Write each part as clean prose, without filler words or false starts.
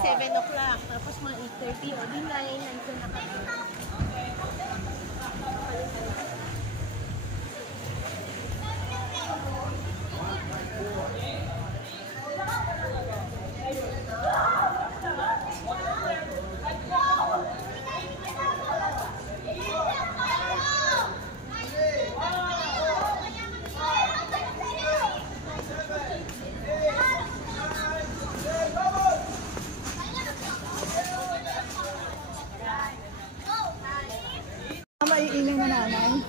7 o'clock. Tapos mga 8:30 o di 9, nandito na kami. Maiingay na nanay.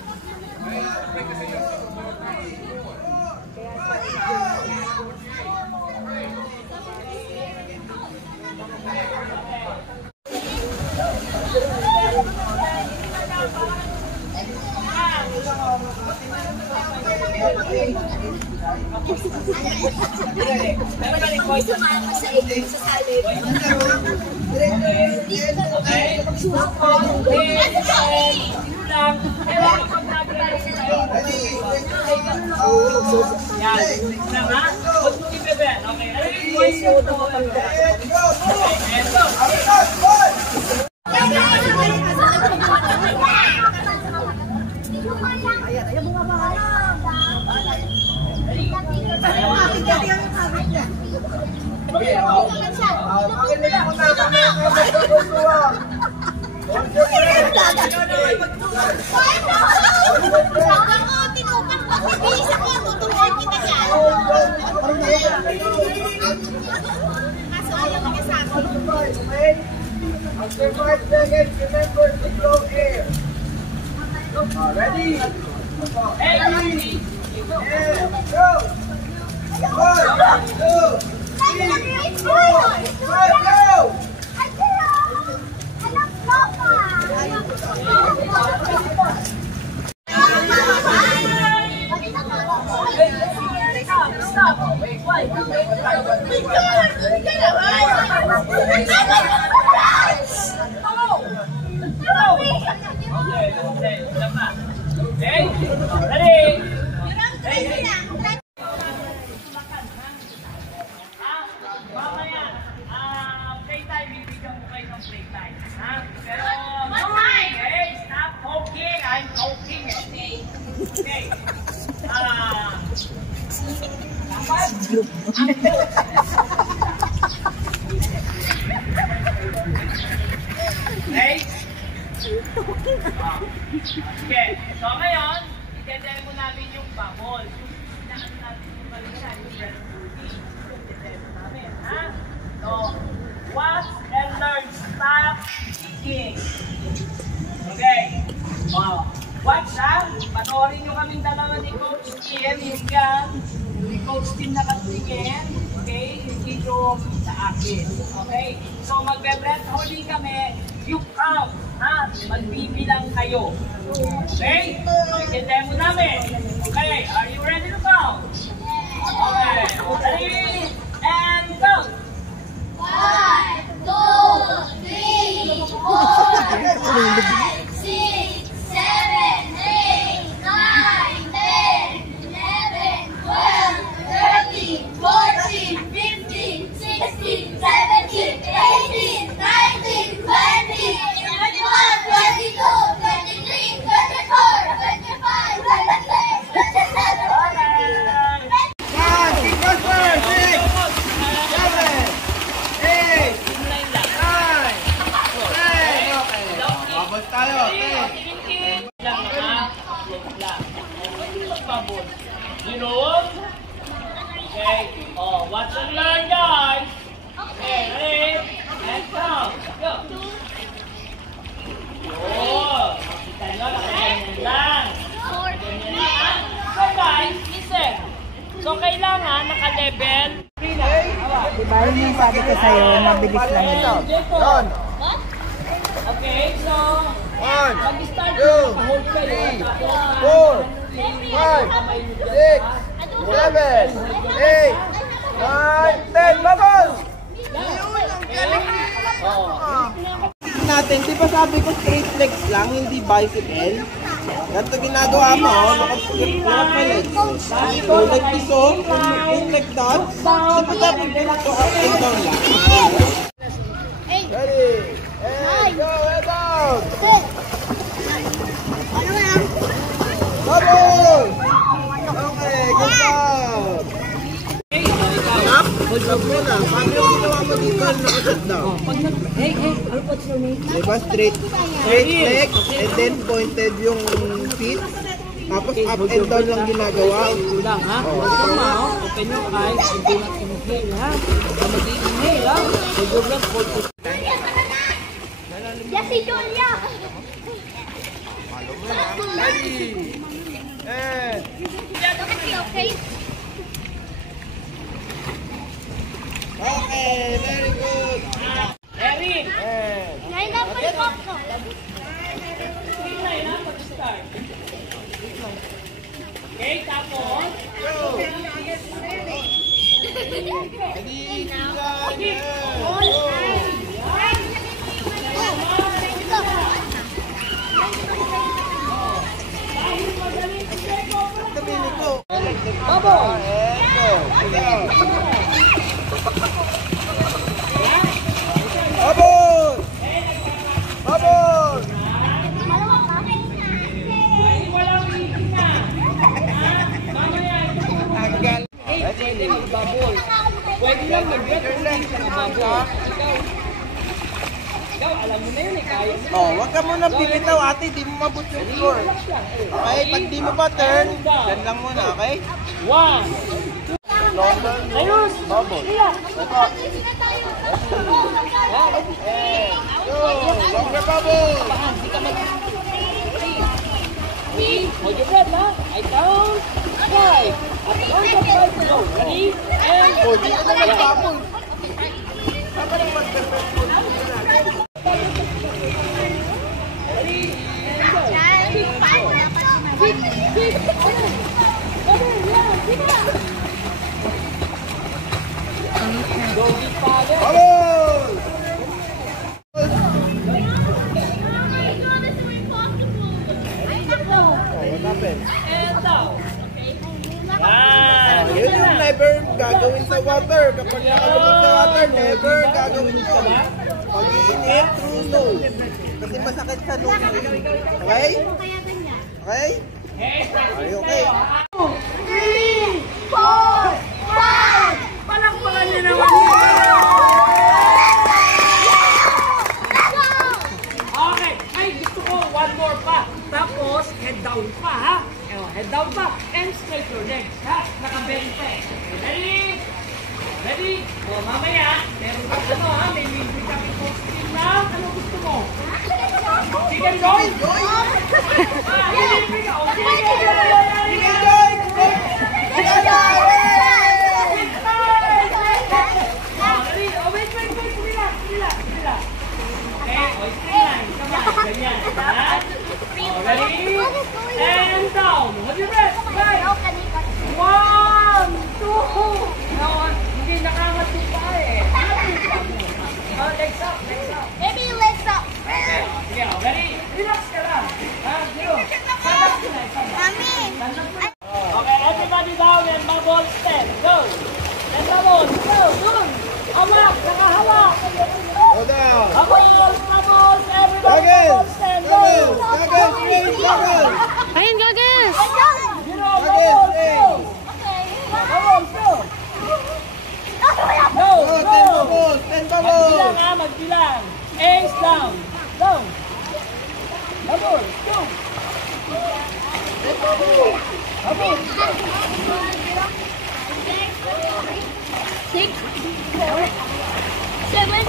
After 5 seconds, remember to blow air. Ready? Ready? Go! 1, 2, 3, 4, 5, go! Okay, so ngayon, i-demo namin yung bubble. Inaan natin yung balikan, yung breath movie. I-demo namin, ha? So, watch and learn. Stop speaking. Okay. Watch, ha? Panoorin nyo kaming dalawa ni Coach Tim. Yung yan. Ni Coach Tim nakatingin. Okay? Hindi nyo sa akin. Okay? So, magbe-breath holding kami. You count. Ha? Magbibilang kayo. Okay? So, i-demo namin. Okay, are you ready to count? Okay. Ready? And go! 1, 2, 3, 4, 5, 6, 7, 8, 9, 10, 11, 12, 13, 14, 15, 16, 17, 18, 19, 20, 22, 23, 24, 25, 26, 27, Okay. Oh, watch and learn, guys. Okay, ready? And count. Go. Oh, kita nyo, nakaganyan lang. Ganyan lang. So guys, listen. So kailangan naka-level. Diba yun yung sabi ko sa'yo, mabilis lang ito. Okay, so 1, mag-start 2, hold kayo. 3, 4, 5, 6, 7, 8, 9, 10, bubbles! Natin, di ba sabi ko straight legs lang, hindi bicycle? Ganito ginagawa mo, nakapagod my legs. So, like this, so, like that. Di ba dapat ganito up and down lang? Total nakasit down. Hey, what's your name? Diba? Straight leg, and then pointed yung feet. Tapos up and down lang ginagawa. Lang, ha? Open your eyes and do not inhale, ha? Mag-inhale, ha? So your breath hold to... Yes, si Julia. Okay. Okay, very good. Eric! Ngayon na po yung popcorn. Line na, mag-start. Okay, tapos. Abot! Abot! Walang meeting na. Mamaya, Tanggal. Pwede magbabol. Pwede lang mag-breath holding sa magbabol. Ikaw, alam mo na yun eh, kaya mo. Oh, wag ka muna bibitaw ate, di mo mabot yung score. Okay, pag di mo pa turn, yan lang muna, okay? 1. Ayos! Bubble. Longer bubble! Hold your breath, ha? I count 5. At count of 5 go. Ready? And... Oh, di ka na nagbubble. Saka lang mag-perfect. Bubble! Oh, what happened? And down. Yun yung never gagawin sa water. Kapag nakalabog sa water, never gagawin yun. Pag i-inhale through nose. Kasi masakit sa nose. Okay? Okay? Are you okay? 3, 4, 5. Palakpakan niyo naman. Okay. Ay, gusto ko one more pa. Tapos, head down pa, ha? Head down pa. And straight your legs, ha? Nakabend pa eh. Ready? Ready? O, mamaya, meron ka ano, ha? May music kami posting na. Ano gusto mo? Chicken joy? Hindi ka. O, chicken joy! Ganyan. Ready? And down. Hold your breath. Right. 1, 2. No, hindi nakamatid pa eh. Legs up, legs up. Maybe legs up. Okay, sige. Ready? Relax ka lang. Zero. Relax ka lang. Mommy. Okay, everybody down and bubble stand. Go. And bubble. Go. Dun. Hawak. Nakahawak. Go down. Bubbles, bubbles. Everybody Goggles. bubble stand. Go. Goggles, please, goggles. Ayun, gagas! Zero. Goggles, Bubbles. please. Go. Bubbles. Go. Go. Oh, 10 Go. bubbles, 10 bubbles. Magbilang ha, magbilang. Ace down. Down. Bubbles. Go. Bubbles. 6, 7,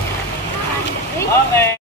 8. Okay.